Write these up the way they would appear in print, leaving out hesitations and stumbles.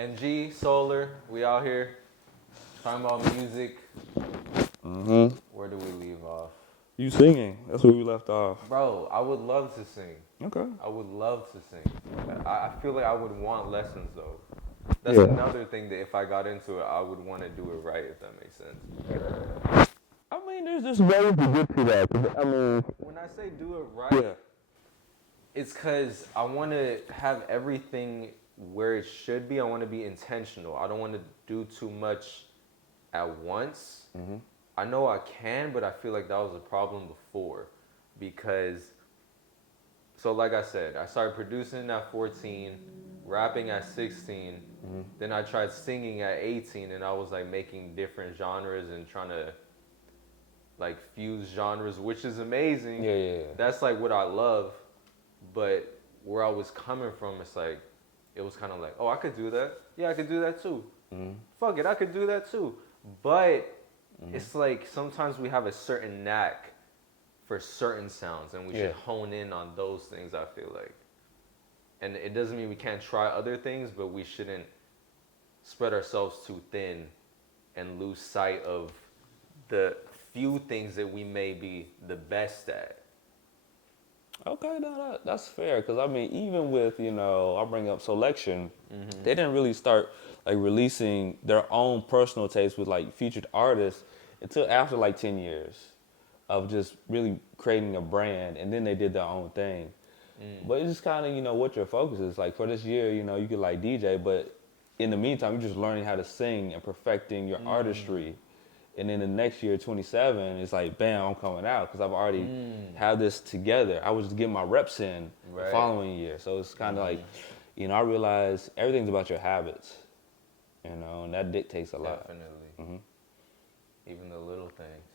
NG, Soular, we out here talking about music. Where do we leave off? You singing. That's where we left off. Bro, I would love to sing. Okay. I would love to sing. I feel like I would want lessons though. That's Yeah. another thing that if I got into it, I would want to do it right, if that makes sense. I mean, there's just ways to get to that. 'Cause, I mean, When I say do it right, yeah. it's because I want to have everything where it should be. I want to be intentional. I don't want to do too much at once. I know I can, but I feel like that was a problem before because, so like I said, I started producing at 14, rapping at 16. Then I tried singing at 18 and I was like making different genres and trying to like fuse genres, which is amazing. Yeah. That's like what I love. But where I was coming from, it's like, it was kind of like, oh, I could do that. Yeah, I could do that too. Fuck it, I could do that too. But it's like sometimes we have a certain knack for certain sounds and we should hone in on those things, I feel like. And it doesn't mean we can't try other things, but we shouldn't spread ourselves too thin and lose sight of the few things that we may be the best at. Okay, no, that's fair. Because, I mean, even with, I'll bring up Selection, they didn't really start, like, releasing their own personal tapes with, like, featured artists until after, like, 10 years of just really creating a brand. And then they did their own thing. But it's just kind of, what your focus is. Like, for this year, you could, like, DJ, but in the meantime, you're just learning how to sing and perfecting your artistry. And then the next year, 27, it's like, bam, I'm coming out because I've already had this together. I was just getting my reps in the following year. So it's kind of like, I realize everything's about your habits, and that dictates a lot. Definitely. Even the little things.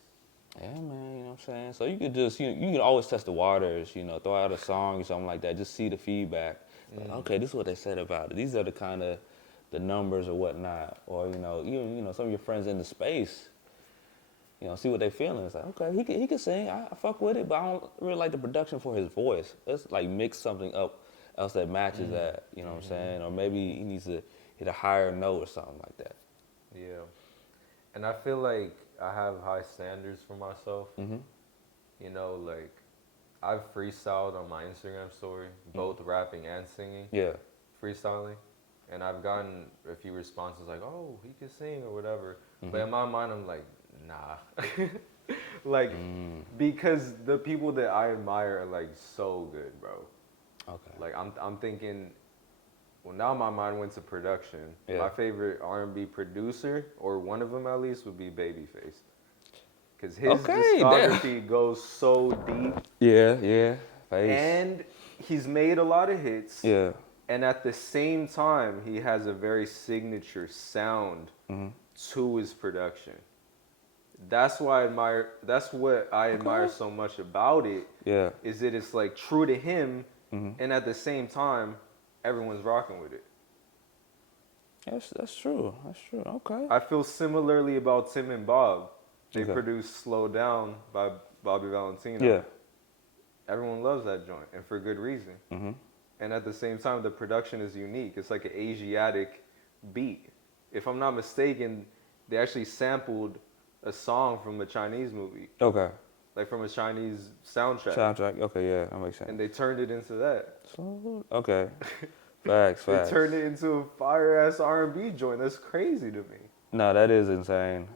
Yeah, man, you know what I'm saying? So you could just, you can always test the waters, throw out a song or something like that, just see the feedback. Like, okay, this is what they said about it. These are the kind of the numbers or whatnot. Or, even, some of your friends in the space, see what they feeling. It's like, okay, he can sing. I fuck with it, but I don't really like the production for his voice. Let's like mix something up else that matches that, you know what I'm saying? Or maybe he needs to hit a higher note or something like that. Yeah. And I feel like I have high standards for myself. Like I've freestyled on my Instagram story, both rapping and singing. Yeah. Freestyling. And I've gotten a few responses like, oh, he can sing or whatever. But in my mind, I'm like, nah. Like, because the people that I admire are like so good, bro. Okay. Like I'm thinking, well, now my mind went to production. Yeah. My favorite R&B producer, or one of them at least, would be Babyface. Because his discography goes so deep. Yeah. Face. And he's made a lot of hits. Yeah. And at the same time, he has a very signature sound to his production. That's why I admire. That's what I admire so much about it. Yeah. Is that it's like true to him, and at the same time, everyone's rocking with it. That's true. That's true. Okay. I feel similarly about Tim and Bob. They produced "Slow Down" by Bobby Valentino. Yeah. Everyone loves that joint, and for good reason. And at the same time, the production is unique. It's like an Asiatic beat. If I'm not mistaken, they actually sampled a song from a Chinese movie. Okay. Like from a Chinese soundtrack. Okay, yeah, that makes sense. And they turned it into that. Okay. Facts. They turned it into a fire-ass R&B joint. That's crazy to me. No, that is insane.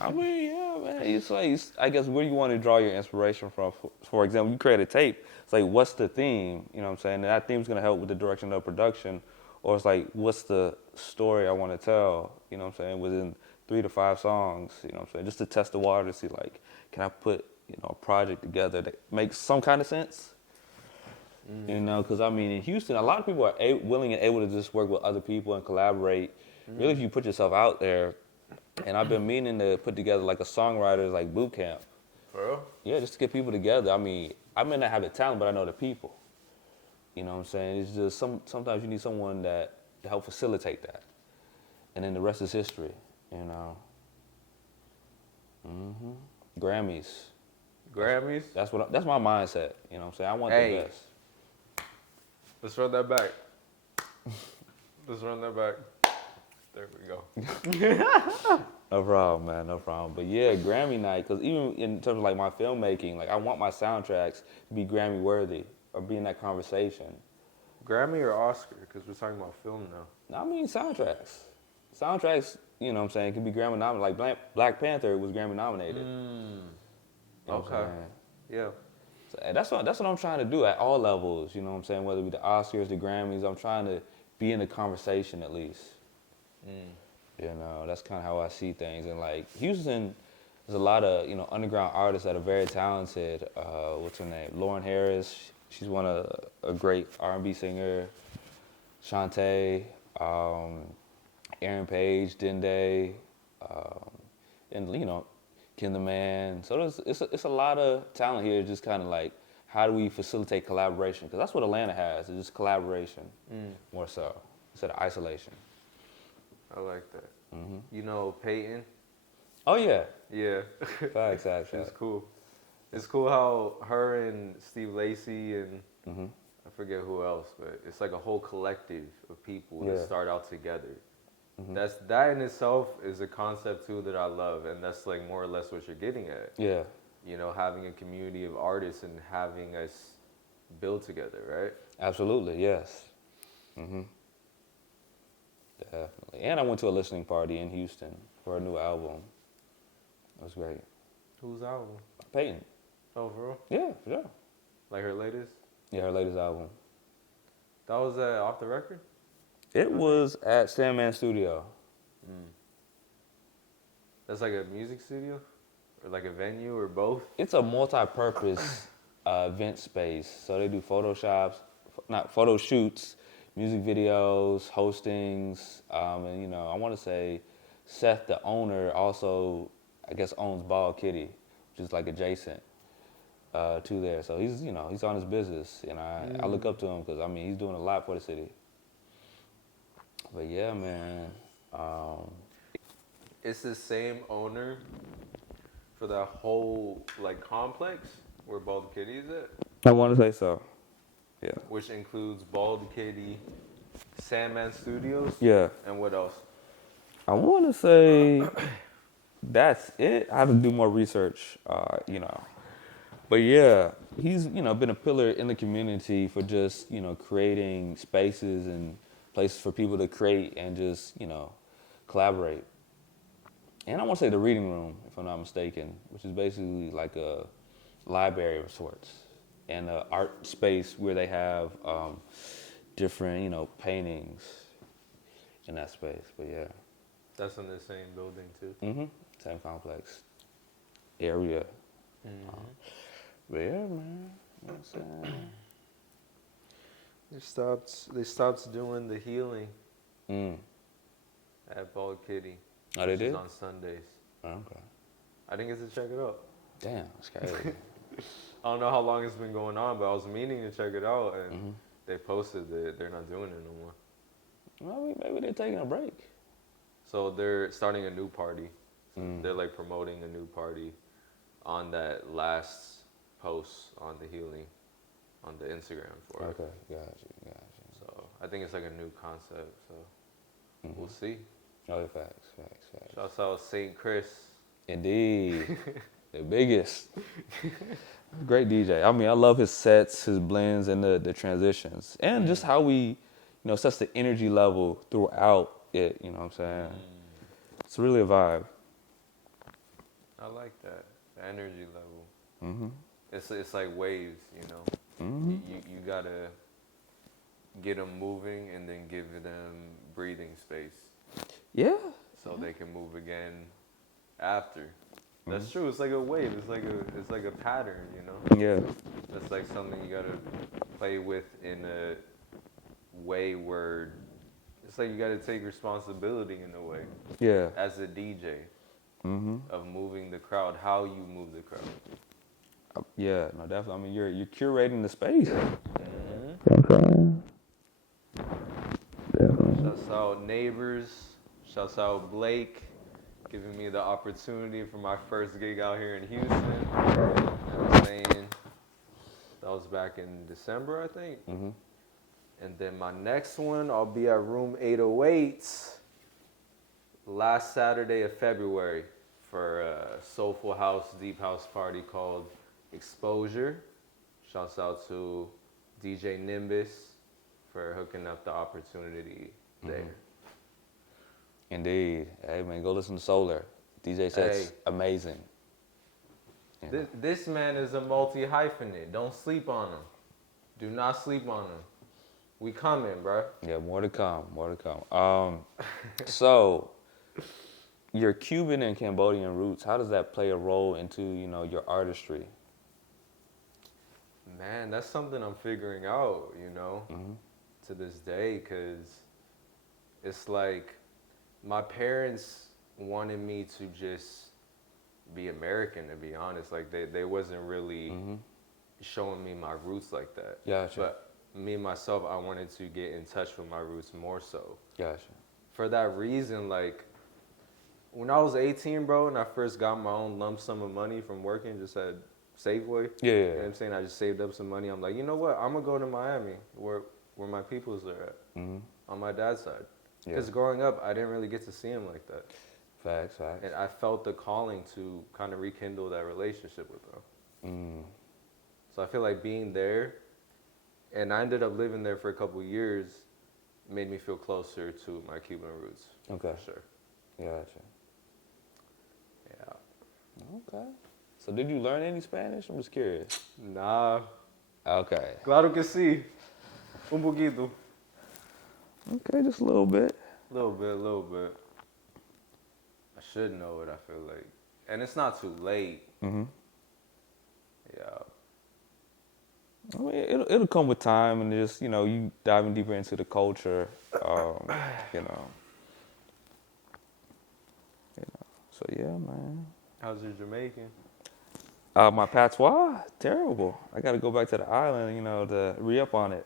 I mean, yeah, man. It's like, I guess, where you want to draw your inspiration from. For example, you create a tape. It's like, what's the theme? You know what I'm saying? And that theme's going to help with the direction of production. Or it's like, what's the story I want to tell? You know what I'm saying? Within 3 to 5 songs. You know what I'm saying? Just to test the water to see, like, can I put, a project together that makes some kind of sense? Because, I mean, in Houston, a lot of people are willing and able to just work with other people and collaborate. Really, if you put yourself out there. And I've been meaning to put together like a songwriters like boot camp. For real? Yeah, just to get people together. I mean, I may not have the talent, but I know the people. You know what I'm saying? It's just sometimes you need someone to help facilitate that. And then the rest is history, Grammys. That's my mindset. You know what I'm saying? I want the best. Let's run that back. There we go. No problem, man. No problem. But yeah, Grammy night, because even in terms of like my filmmaking, like I want my soundtracks to be Grammy worthy or be in that conversation. Grammy or Oscar? Because we're talking about film now. I mean soundtracks. Soundtracks, you know what I'm saying, can be Grammy nominated. Like Black Panther was Grammy nominated. You know what I'm saying? Yeah. So that's what I'm trying to do at all levels. You know what I'm saying? Whether it be the Oscars, the Grammys, I'm trying to be in the conversation at least. You know, that's kind of how I see things. And like Houston, there's a lot of underground artists that are very talented. What's her name? Lauren Harris. She's a great R&B singer. Shantae, Aaron Page, Dende, and Ken the Man. So it's a lot of talent here. Just kind of like how do we facilitate collaboration? Because that's what Atlanta has. It's just collaboration more so instead of isolation. I like that. You know Peyton? Oh yeah. Yeah. Facts. It's cool. It's cool how her and Steve Lacy and I forget who else, but it's like a whole collective of people that start out together. That in itself is a concept too that I love, and that's like more or less what you're getting at. Yeah. Having a community of artists and having us build together, right? Absolutely, yes. Definitely. And I went to a listening party in Houston for a new album. It was great. Whose album? Peyton. Oh, for real? Yeah, for sure. Like her latest? Yeah, her latest album. That was Off the Record? It was at Sandman Studio. That's like a music studio? Or like a venue or both? It's a multi-purpose event space. So they do photo shoots, music videos, hostings, and I want to say Seth, the owner, also I guess owns Bald Kitty, which is like adjacent to there. So he's he's on his business, and I look up to him because he's doing a lot for the city. But yeah, man. It's the same owner for that whole like complex where Bald Kitty is at? I want to say so. Yeah. Which includes Bald Kitty, Sandman Studios. Yeah. And what else? I want to say that's it. I have to do more research, But yeah, he's, been a pillar in the community for just, creating spaces and places for people to create and just, collaborate. And I want to say the reading room, if I'm not mistaken, which is basically like a library of sorts and an art space where they have different, paintings in that space. But yeah. That's in the same building too? Same complex area. But yeah, man. You know what I'm saying? They stopped doing the healing at Bald Kitty. Oh, they did? On Sundays. Oh, okay. I didn't get to check it out. Damn, that's crazy. I don't know how long it's been going on, but I was meaning to check it out, and they posted that they're not doing it no more. Well, maybe they're taking a break. So they're starting a new party. So they're like promoting a new party on that last post on the healing on the Instagram for it. Okay, gotcha. So I think it's like a new concept. So we'll see. Oh, facts. Shouts out St. Chris. Indeed. The biggest. Great DJ. I love his sets, his blends, and the transitions. And just how we, sets the energy level throughout it, you know what I'm saying? It's really a vibe. I like that. The energy level. It's like waves, You gotta get them moving and then give them breathing space. Yeah. So they can move again after. That's true. It's like a wave. It's like a pattern, Yeah. That's like something you gotta play with in a way where it's like you gotta take responsibility in a way. Yeah. As a DJ. Of moving the crowd, how you move the crowd. Yeah, no, definitely. You're curating the space. Shouts out Neighbors. Shouts out Blake, giving me the opportunity for my first gig out here in Houston. You know what I'm saying? That was back in December, I think. And then my next one, I'll be at Room 808 last Saturday of February for a soulful house, deep house party called Exposure. Shouts out to DJ Nimbus for hooking up the opportunity there. Indeed. Hey, man, go listen to Soular. DJ sets amazing. This man is a multi-hyphenate. Don't sleep on him. Do not sleep on him. We coming, bro. Yeah, more to come. So, your Cuban and Cambodian roots, how does that play a role into, your artistry? Man, that's something I'm figuring out, to this day, because it's like my parents wanted me to just be American, to be honest. Like, they wasn't really showing me my roots like that. Gotcha. But me, myself, I wanted to get in touch with my roots more so. Gotcha. For that reason, like, when I was 18, bro, and I first got my own lump sum of money from working, just at Safeway. Yeah. You know what I'm saying? I just saved up some money. I'm like, you know what? I'm going to go to Miami, where my peoples are at, on my dad's side. Because growing up, I didn't really get to see him like that. Facts. And I felt the calling to kind of rekindle that relationship with them. So I feel like being there, and I ended up living there for a couple of years, made me feel closer to my Cuban roots. Okay. For sure. Gotcha. Yeah. Okay. So did you learn any Spanish? I'm just curious. Nah. Okay. Claro que sí. Un poquito. Okay, just a little bit. Little bit. I should know it, I feel like. And it's not too late. Yeah. I mean, it'll come with time and just, you diving deeper into the culture, So, yeah, man. How's your Jamaican? My patois, terrible. I got to go back to the island, to re-up on it.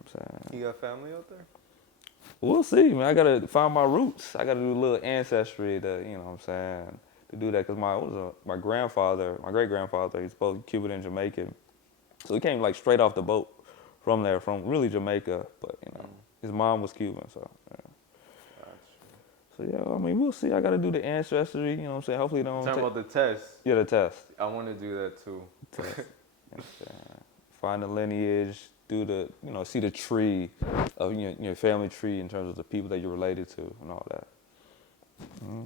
I'm saying. You got family out there? We'll see, man. I got to find my roots. I got to do a little ancestry to, to do that. Because my great-grandfather, he's both Cuban and Jamaican. So he came, straight off the boat from there, from really Jamaica. But, his mom was Cuban, so, yeah. So, yeah, I mean, we'll see. I got to do the ancestry, Hopefully don't Talking about the test. Yeah, the test. I want to do that, too. Test. Find the lineage, do the, see the tree of your family tree in terms of the people that you're related to and all that.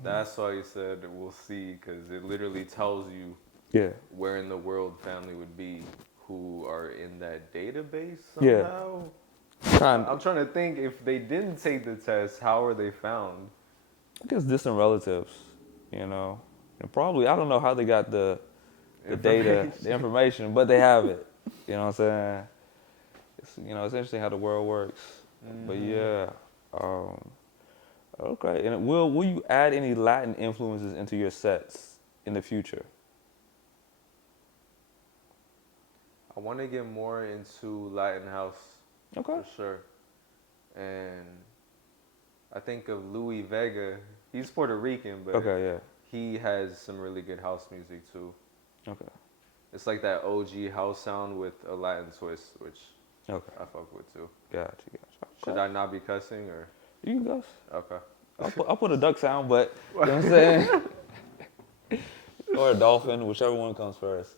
That's why you said we'll see, because it literally tells you where in the world family would be who are in that database somehow. I'm trying to think, if they didn't take the test, how are they found? I guess distant relatives, And probably, I don't know how they got the data, the information, but they have it. You know what I'm saying? It's interesting how the world works. But yeah, okay. And will you add any Latin influences into your sets in the future? I want to get more into Latin house. Okay. For sure. And I think of Louis Vega. He's Puerto Rican, but he has some really good house music too. Okay. It's like that OG house sound with a Latin twist, which I fuck with too. Gotcha. Okay. Should I not be cussing or? You can cuss. Okay. I'll put a duck sound, but you know what I'm saying? Or a dolphin, whichever one comes first.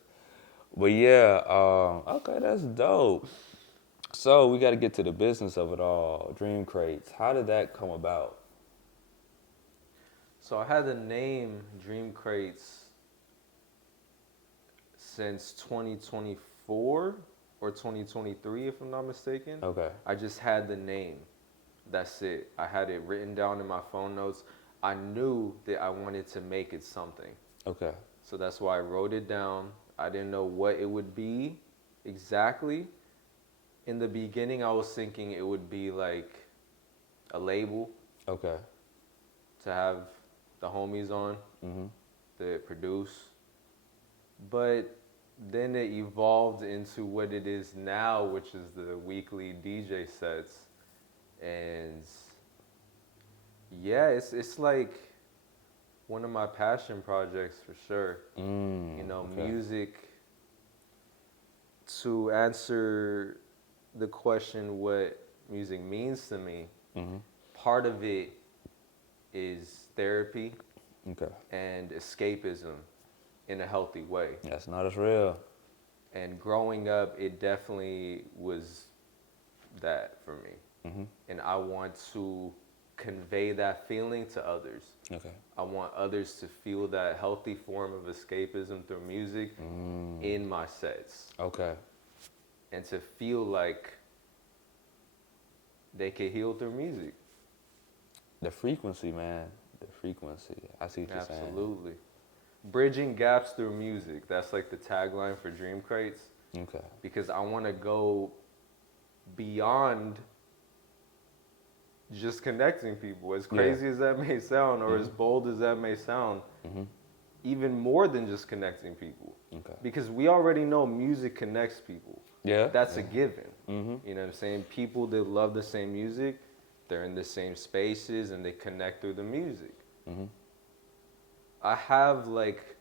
But yeah, okay, that's dope. So we got to get to the business of it all. Dream Crates. How did that come about? So I had the name Dream Crates since 2024 or 2023, if I'm not mistaken. Okay. I just had the name. That's it. I had it written down in my phone notes. I knew that I wanted to make it something. Okay. So that's why I wrote it down. I didn't know what it would be exactly. In the beginning, I was thinking it would be like a label. Okay. To have the homies on that produce. But then it evolved into what it is now, which is the weekly DJ sets. And yeah, it's like one of my passion projects for sure. Music, to answer the question what music means to me, part of it is therapy Okay. and escapism in a healthy way. That's not as real. And growing up, it definitely was that for me. And I want to convey that feeling to others. Okay. I want others to feel that healthy form of escapism through music in my sets. Okay. And to feel like they can heal through music. The frequency, man. The frequency. I see what you're saying. Absolutely. Bridging gaps through music. That's like the tagline for Dream Crates. Okay. Because I want to go beyond just connecting people. As crazy as that may sound, or as bold as that may sound, even more than just connecting people. Okay. Because we already know music connects people. Yeah. That's a given. You know what I'm saying? People that love the same music, they're in the same spaces and they connect through the music. I have like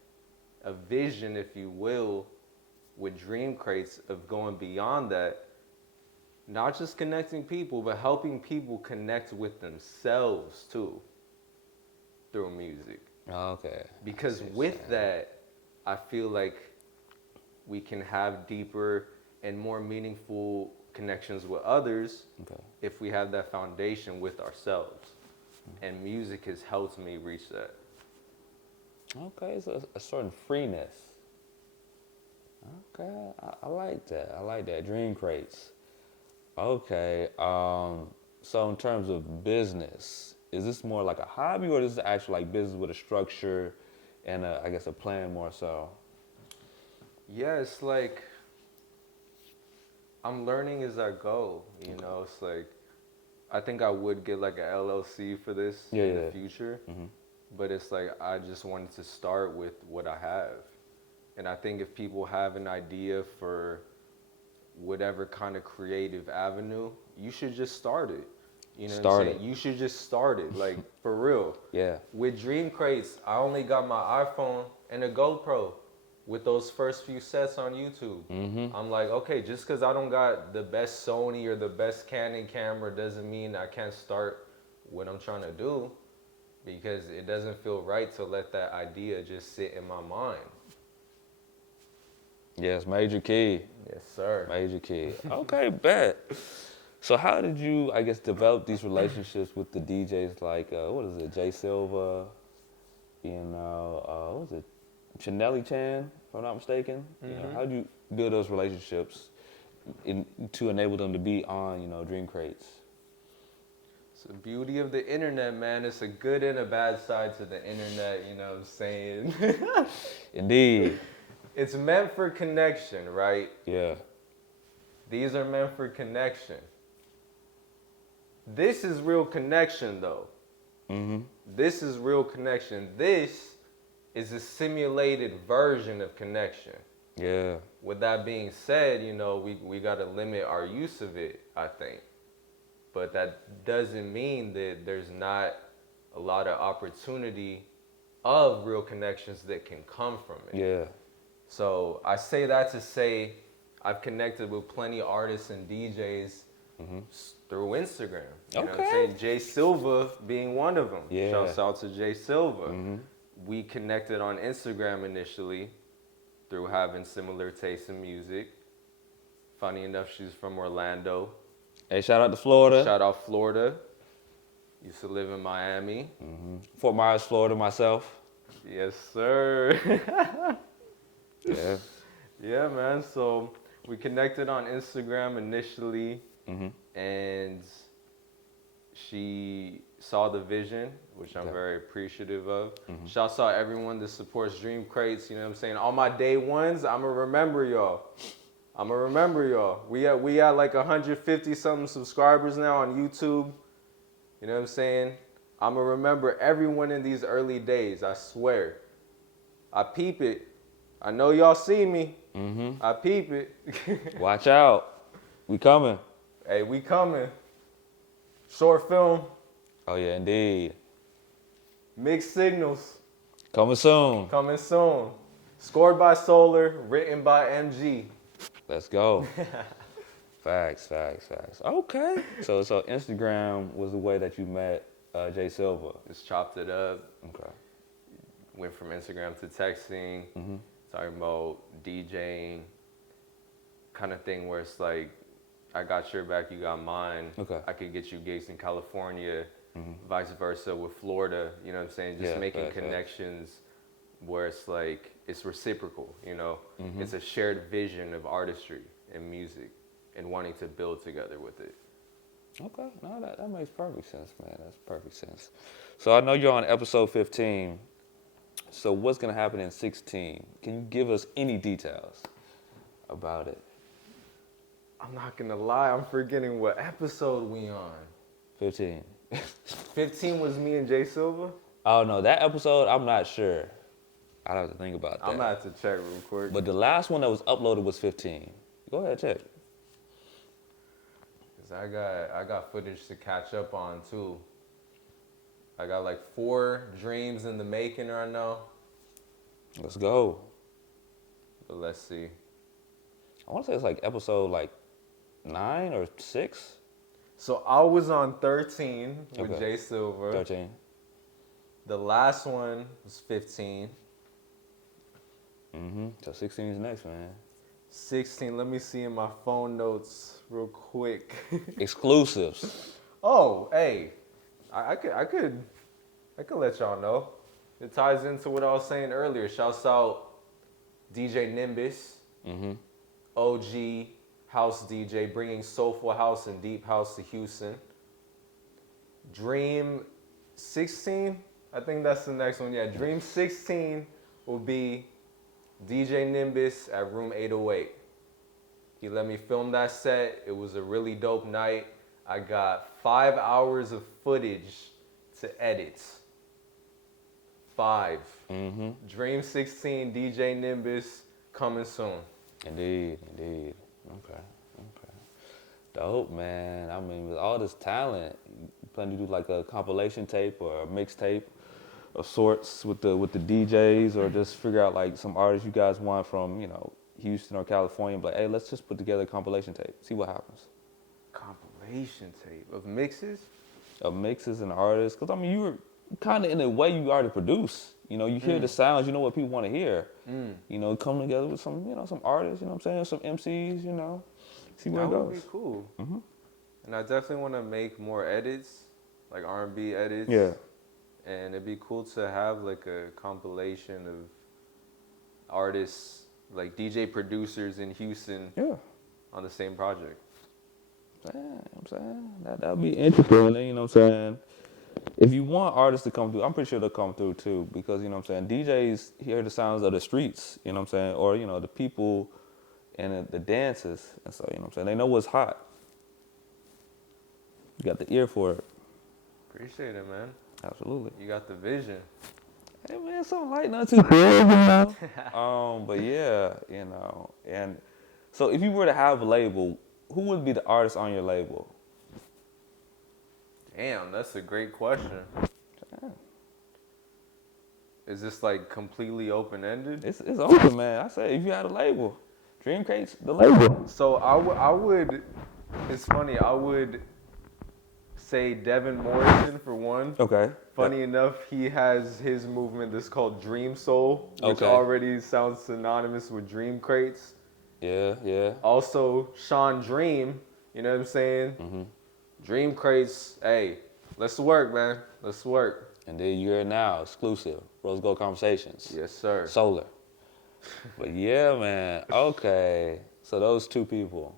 a vision, if you will, with Dream Crates of going beyond that. Not just connecting people, but helping people connect with themselves too through music. Okay. Because with that, I feel like we can have deeper and more meaningful connections with others if we have that foundation with ourselves. And music has helped me reach that. Okay, it's a certain freeness. Okay, I like that. I like that. Dream Crates. Okay, so in terms of business, is this more like a hobby or is this actual like business with a structure and I guess a plan more so? Yeah, it's like I'm learning as I go, you know. It's like I think I would get like a LLC for this in the future. But it's like I just wanted to start with what I have. And I think if people have an idea for whatever kind of creative avenue, you should just start it. You know what I'm saying? You should just start it, like for real. Yeah. With Dream Crates, I only got my iPhone and a GoPro with those first few sets on YouTube. I'm like, okay, just because I don't got the best Sony or the best Canon camera doesn't mean I can't start what I'm trying to do, because it doesn't feel right to let that idea just sit in my mind. Yes, major key. Yes, sir. Major key. Okay, bet. So how did you, I guess, develop these relationships with the DJs like, what is it, Jay Silva, you know, what was it, Chanelli Chan, if I'm not mistaken? You know, how did you build those relationships to enable them to be on, you know, Dream Crates? It's the beauty of the internet, man. It's a good and a bad side to the internet, you know what I'm saying? Indeed. It's meant for connection, right? Yeah. These are meant for connection. This is real connection, though. This is real connection. This is a simulated version of connection. Yeah. With that being said, you know, we got to limit our use of it, I think. But that doesn't mean that there's not a lot of opportunity of real connections that can come from it. Yeah. So I say that to say I've connected with plenty of artists and DJs through Instagram. You know what I'm saying? Jay Silva being one of them. Yeah. Shouts out to Jay Silva. We connected on Instagram initially through having similar tastes in music. Funny enough, she's from Orlando. Hey, shout out to Florida. Shout out Florida. Used to live in Miami. Fort Myers, Florida myself. Yes, sir. Yeah. Yeah, man. So we connected on Instagram initially, and she saw the vision, which I'm very appreciative of. Shouts out everyone that supports Dream Crates. You know what I'm saying? All my day ones, I'ma remember y'all. We at like 150 something subscribers now on YouTube. You know what I'm saying? I'ma remember everyone in these early days. I swear. I peep it. I know y'all see me. I peep it. Watch out. We coming. Hey, we coming. Short film. Oh, yeah, indeed. Mixed signals. Coming soon. Coming soon. Scored by Soular, written by MG. Let's go. Facts. Okay. So Instagram was the way that you met Jay Silva. Just chopped it up. Okay. Went from Instagram to texting. Mm-hmm. Talking about DJing. Kind of thing where it's like, I got your back, you got mine. Okay. I could get you gigs in California, Mm-hmm. vice versa with Florida. You know what I'm saying? Just making connections where it's like, it's reciprocal, you know? Mm-hmm. It's a shared vision of artistry and music and wanting to build together with it. Okay, no, that makes perfect sense, man. That's perfect sense. So I know you're on episode 15. So what's gonna happen in 16? Can you give us any details about it? I'm not gonna lie, I'm forgetting what episode we on. 15. 15 was me and Jay Silva? Oh no, that episode I'm not sure. I'd have to think about that. I'm gonna have to check real quick. But the last one that was uploaded was 15. Go ahead, check. Cause I got footage to catch up on too. I got like 4 dreams in the making right now. Let's go. But let's see. I want to say it's like episode like 9 or 6. So I was on 13 with Okay. Jay Silva. 13. The last one was 15. Mm-hmm. So 16 is next, man. 16, let me see in my phone notes real quick. Exclusives. Oh, hey, I could let y'all know. It ties into what I was saying earlier. Shouts out DJ Nimbus, Mm-hmm. OG house DJ, bringing soulful house and deep house to Houston. Dream 16, I think that's the next one. Yeah, Dream 16 will be DJ Nimbus at room 808. He let me film that set. It was a really dope night. I got 5 hours of footage to edit. 5. Mm-hmm. Dream 16, DJ Nimbus, coming soon. Indeed. Okay. Dope, man. I mean, with all this talent, you plan to do like a compilation tape or a mixtape of sorts with the DJs, or just figure out like some artists you guys want from, you know, Houston or California, but hey, let's just put together a compilation tape, see what happens. Compilation tape of mixes? Of mixes and artists, because I mean, you were kind of in a way you already produce. You know, you hear the sounds, you know what people want to hear. You know, come together with some, you know, some artists, you know what I'm saying, some MCs, you know, see where it goes. That would be cool. Mm-hmm. And I definitely want to make more edits, like R&B edits. Yeah. And it'd be cool to have like a compilation of artists, like DJ producers in Houston, Yeah. on the same project. Yeah, you know what I'm saying? That'd be interesting, you know what I'm saying? If you want artists to come through, I'm pretty sure they'll come through too, because, you know what I'm saying, DJs hear the sounds of the streets, you know what I'm saying, or, you know, the people and the dances, and so, you know what I'm saying, they know what's hot. You got the ear for it. Appreciate it, man. Absolutely. You got the vision. Hey, man, something light, not too bad, you know? But yeah, you know, and so if you were to have a label, who would be the artist on your label? Damn, that's a great question. Yeah. Is this like completely open-ended? It's open, man. I say if you had a label, Dream Crate's the label. So I would, it's funny, I would say Devin Morrison for one. Okay. Funny enough, he has his movement that's called Dream Soul, which Okay. already sounds synonymous with Dream Crates. Yeah. Also, Sean Dream, you know what I'm saying? Mm-hmm. Dream Crates, hey, let's work, man. Let's work. And then you're now exclusive Rose Gold Conversations. Yes, sir. Soular. But yeah, man. Okay. So those two people.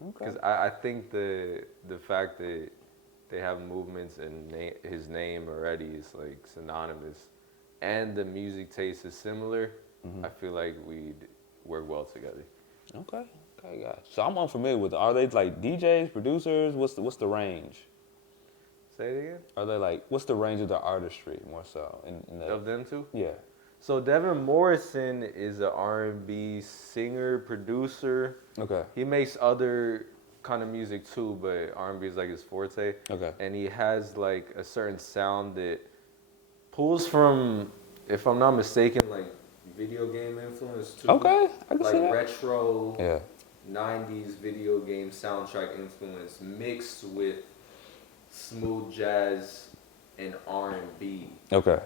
Okay. Because I think the fact that they have movements and his name already is like synonymous, and the music taste is similar, I feel like we'd work well together. Okay, gosh. So I'm unfamiliar with it. Are they like DJs, producers? What's the range? Say it again? Are they like, what's the range of their artistry more so? In the, Of them two? yeah. So Devin Morrison is an R&B singer, producer. Okay. He makes other kind of music too, but R&B is like his forte. Okay. And he has like a certain sound that pulls from, if I'm not mistaken, like video game influence too. Okay, I can like see that. retro Yeah. 90s video game soundtrack influence mixed with smooth jazz and R&B, Okay.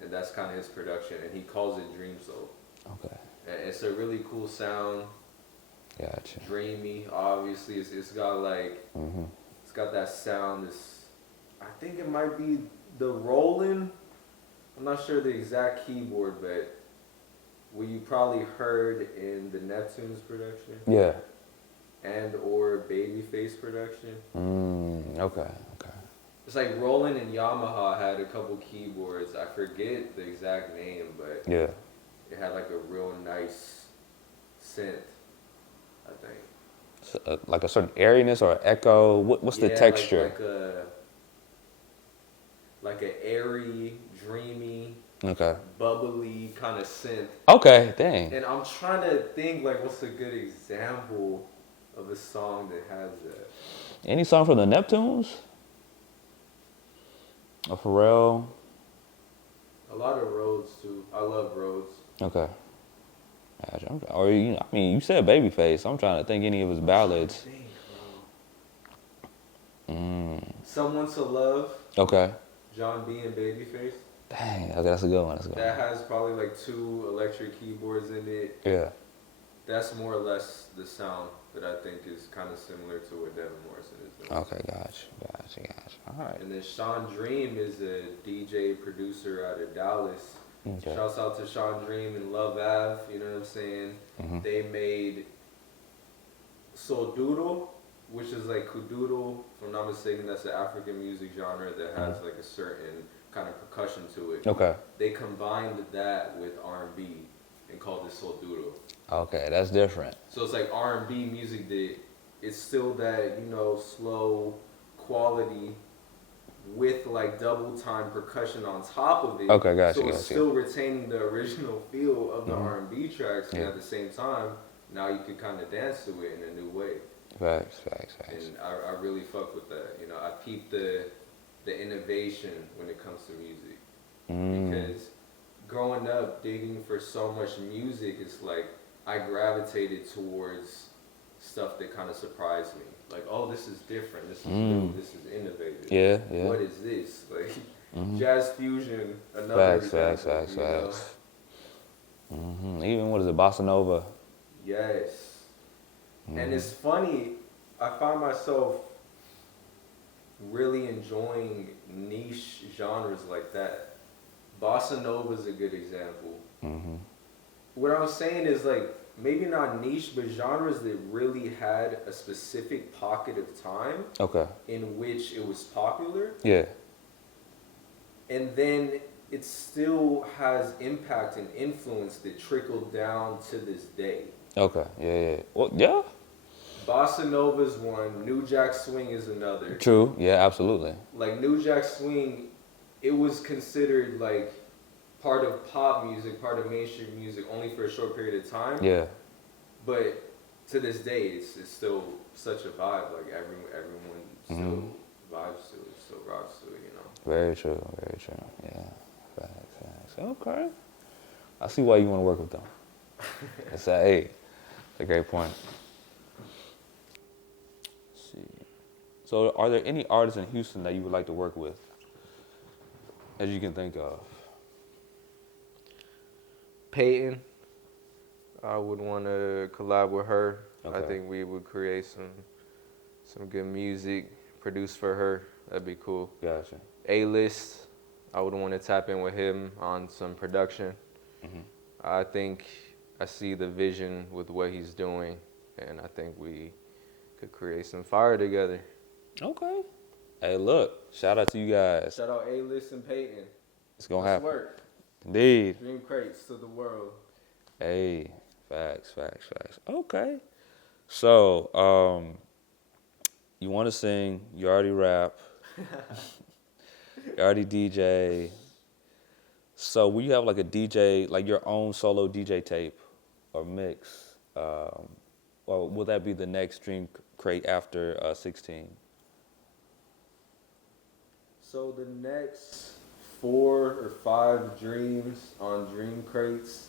and that's kind of his production. And he calls it Dream Soul. Okay. And it's a really cool sound. Gotcha. Dreamy, obviously. It's got like it's got that sound. I think it might be the Roland. I'm not sure the exact keyboard, but what you probably heard in the Neptunes production Yeah. and or Babyface production. Okay. Okay. It's like Roland and Yamaha had a couple keyboards. I forget the exact name, but Yeah. it had like a real nice synth, I think. So, like a certain airiness or echo. What's the texture? Like an airy, dreamy, Okay. bubbly kind of synth. Okay. Dang. And I'm trying to think like what's a good example of a song that has that. Any song from the Neptunes? Or Pharrell? A lot of Rhodes too. I love Rhodes. Okay. Gotcha. Or I mean, you said Babyface. I'm trying to think any of his ballads. Someone to Love. Okay. John B and Babyface. Dang. Okay, that's a good one. That has probably like 2 electric keyboards in it. Yeah. That's more or less the sound that I think is kind of similar to what Devin Morrison is doing. Okay, gotcha. All right. And then Sean Dream is a DJ producer out of Dallas. Okay. Shouts out to Sean Dream and Love Ave, you know what I'm saying? They made Soul which is like kudoodle, if I'm not mistaken, that's an African music genre that has like a certain kind of percussion to it. Okay. They combined that with R&B and called it Soul Doodle. Okay, that's different. So it's like R&B music that it's still that, slow quality with like double time percussion on top of it. Okay, gotcha. So it's still retaining the original feel of the R&B tracks, and at the same time, now you can kind of dance to it in a new way. Facts. And I really fuck with that. I peep the innovation when it comes to music. Because growing up, digging for so much music, it's like I gravitated towards stuff that kind of surprised me. Like, oh, this is different. This is new. This is innovative. Yeah. What is this? Like, jazz fusion, another Facts. Even, what is it, Bossa Nova? Yes. And it's funny, I find myself really enjoying niche genres like that. Bossa Nova is a good example. What I'm saying is like, maybe not niche, but genres that really had a specific pocket of time in which it was popular. Yeah. And then it still has impact and influence that trickled down to this day. Okay, yeah. Well, yeah. Bossa Nova's one, New Jack Swing is another. True, yeah, absolutely. Like New Jack Swing, it was considered like part of pop music, part of mainstream music only for a short period of time. Yeah. But to this day, it's still such a vibe. Like everyone still vibes to it, still rocks to it, Very true. Yeah. Facts. Okay. I see why you want to work with them. It's a great point. Let's see. So, are there any artists in Houston that you would like to work with, as you can think of? Peyton, I would want to collab with her. Okay. I think we would create some good music, produce for her. That'd be cool. Gotcha. A-List, I would want to tap in with him on some production. I think I see the vision with what he's doing, and I think we could create some fire together. Okay. Hey, look, shout out to you guys. Shout out A-List and Peyton. It's going to happen. Work. Indeed. Dream crates to the world. Hey, facts. Okay. So, you want to sing, you already rap, you already DJ. So, will you have like a DJ, like your own solo DJ tape or mix? Or will that be the next Dream Crate after 16? So, the next 4 or 5 dreams on Dream Crates,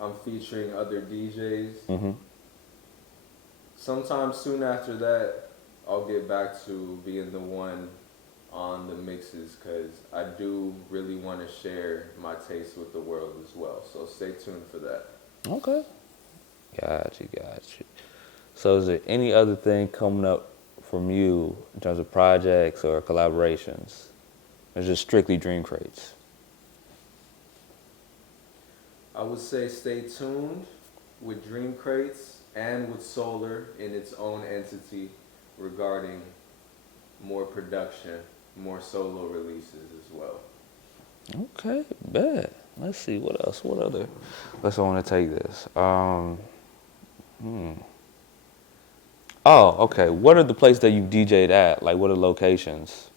I'm featuring other DJs. Sometime soon after that, I'll get back to being the one on the mixes because I do really want to share my taste with the world as well. So stay tuned for that. Okay. Got you. So is there any other thing coming up from you in terms of projects or collaborations? Or just strictly Dream Crates? I would say stay tuned with Dream Crates and with Soular in its own entity regarding more production, more solo releases as well. Okay, bet. Let's see, what else? What other? Let's I want to take this. Oh, okay. What are the places that you DJ'd at? Like, what are locations?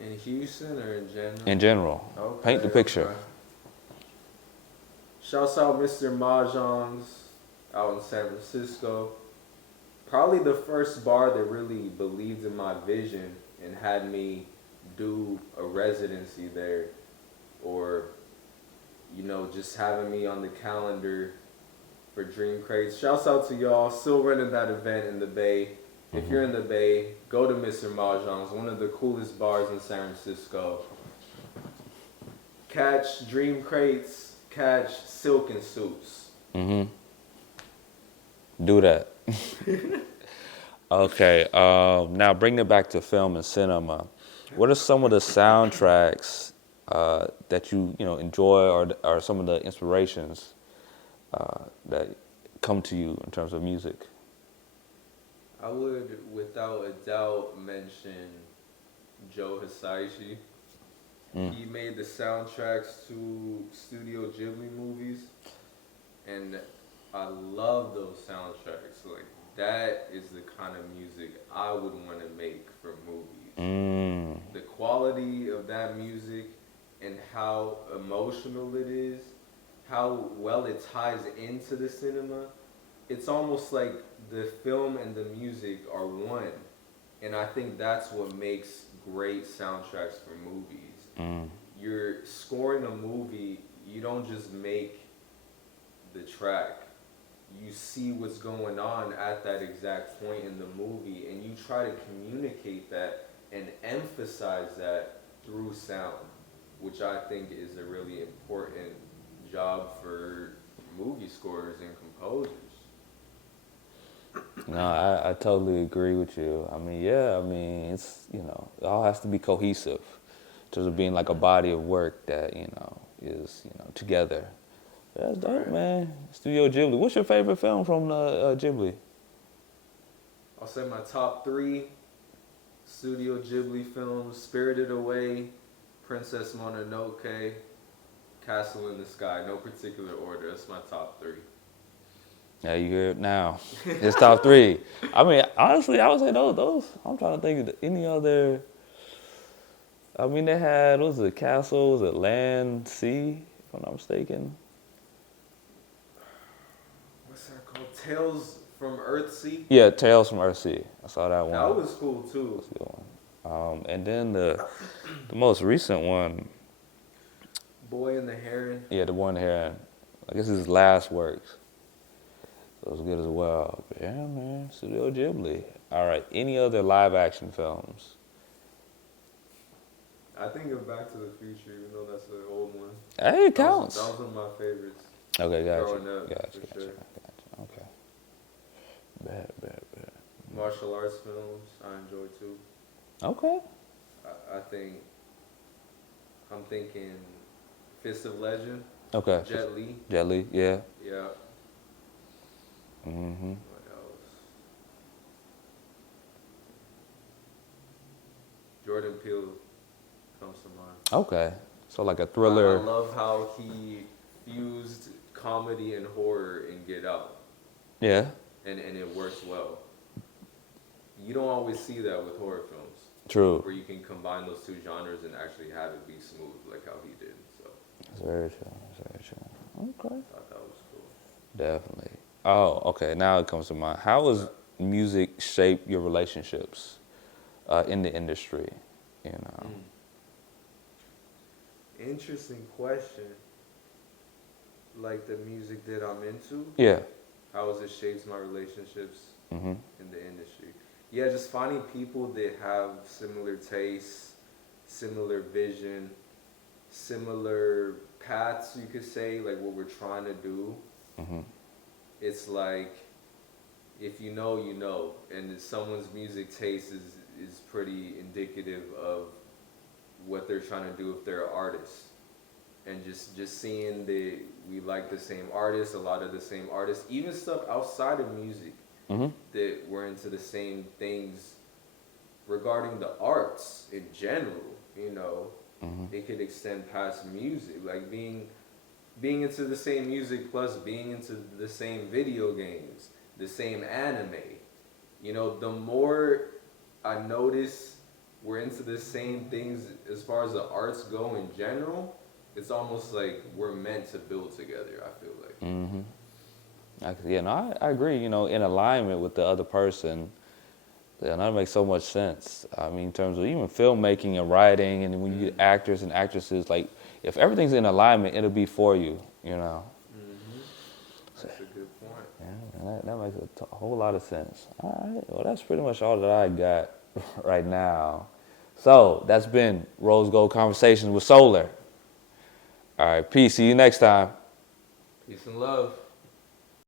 In Houston or in general? In general. Okay, Paint the picture. okay. Shouts out Mr. Mahjong's out in San Francisco. Probably the first bar that really believed in my vision and had me do a residency there, or just having me on the calendar for Dream Crates. Shouts out to y'all. Still running that event in the Bay. If you're in the Bay, go to Mr. Mahjong's, one of the coolest bars in San Francisco. Catch Dream Crates, catch Silk and Suits. Do that. Okay. Now bring it back to film and cinema. What are some of the soundtracks that you enjoy, or some of the inspirations that come to you in terms of music? I would, without a doubt, mention Joe Hisaishi. He made the soundtracks to Studio Ghibli movies, and I love those soundtracks. Like, that is the kind of music I would want to make for movies. The quality of that music and how emotional it is, how well it ties into the cinema. It's almost like the film and the music are one. And I think that's what makes great soundtracks for movies. You're scoring a movie, you don't just make the track. You see what's going on at that exact point in the movie, and you try to communicate that and emphasize that through sound, which I think is a really important job for movie scorers and composers. No, I totally agree with you. I mean, yeah, it's, it all has to be cohesive in terms of being like a body of work that, is, together. That's dope, man. Studio Ghibli. What's your favorite film from Ghibli? I'll say my top 3 Studio Ghibli films: Spirited Away, Princess Mononoke, Castle in the Sky. No particular order. That's my top 3. Yeah, you hear it now. It's top 3. I mean, honestly, I would say those. I'm trying to think of any other. I mean, they had, what was it, Castle? Was it Land, Sea, if I'm not mistaken? What's that called? Tales from Earthsea? Yeah, Tales from Earthsea. I saw that one. That was cool, too. That's a good one. And then the most recent one. Boy and the Heron. Yeah, the Boy and the Heron. I guess his last works. So it was good as well. But yeah, man, Studio Ghibli. All right, any other live action films? I think of Back to the Future, even though that's an old one. Hey, it counts. That was one of my favorites. Okay, gotcha. Growing up, Gotcha. for sure. Okay. Bet. Martial arts films, I enjoy too. Okay. I think, I'm thinking Fist of Legend. Okay. Jet Li. Jet Li, yeah. Yeah. Mm-hmm. What else? Jordan Peele comes to mind. Okay. So like a thriller. I love how he fused comedy and horror in Get Out. Yeah. And it works well. You don't always see that with horror films. True. Where you can combine those two genres and actually have it be smooth like how he did. So That's very true. Okay. I thought that was cool. Definitely. Oh, okay. Now it comes to mind. How has music shaped your relationships in the industry? Interesting question. Like the music that I'm into? Yeah. How has it shaped my relationships in the industry? Yeah, just finding people that have similar tastes, similar vision, similar paths, you could say, like what we're trying to do. Mm-hmm. It's like, if you know, you know. And someone's music taste is pretty indicative of what they're trying to do if they're an artist. And just seeing that we like the same artists, a lot of the same artists, even stuff outside of music, Mm-hmm. that we're into the same things regarding the arts in general, you know. Mm-hmm. It could extend past music, like being into the same music plus being into the same video games, the same anime. You know, the more I notice we're into the same things as far as the arts go in general, it's almost like we're meant to build together, I feel like. Mm-hmm. Yeah, no, I agree. You know, in alignment with the other person, yeah, that makes so much sense. I mean, in terms of even filmmaking and writing, and when you get actors and actresses, like if everything's in alignment, it'll be for you. You know. Mm-hmm. That's a good point. Yeah, and that makes a whole lot of sense. All right, well, that's pretty much all that I got right now. So that's been Rose Gold Conversations with Soular. All right, peace. See you next time. Peace and love.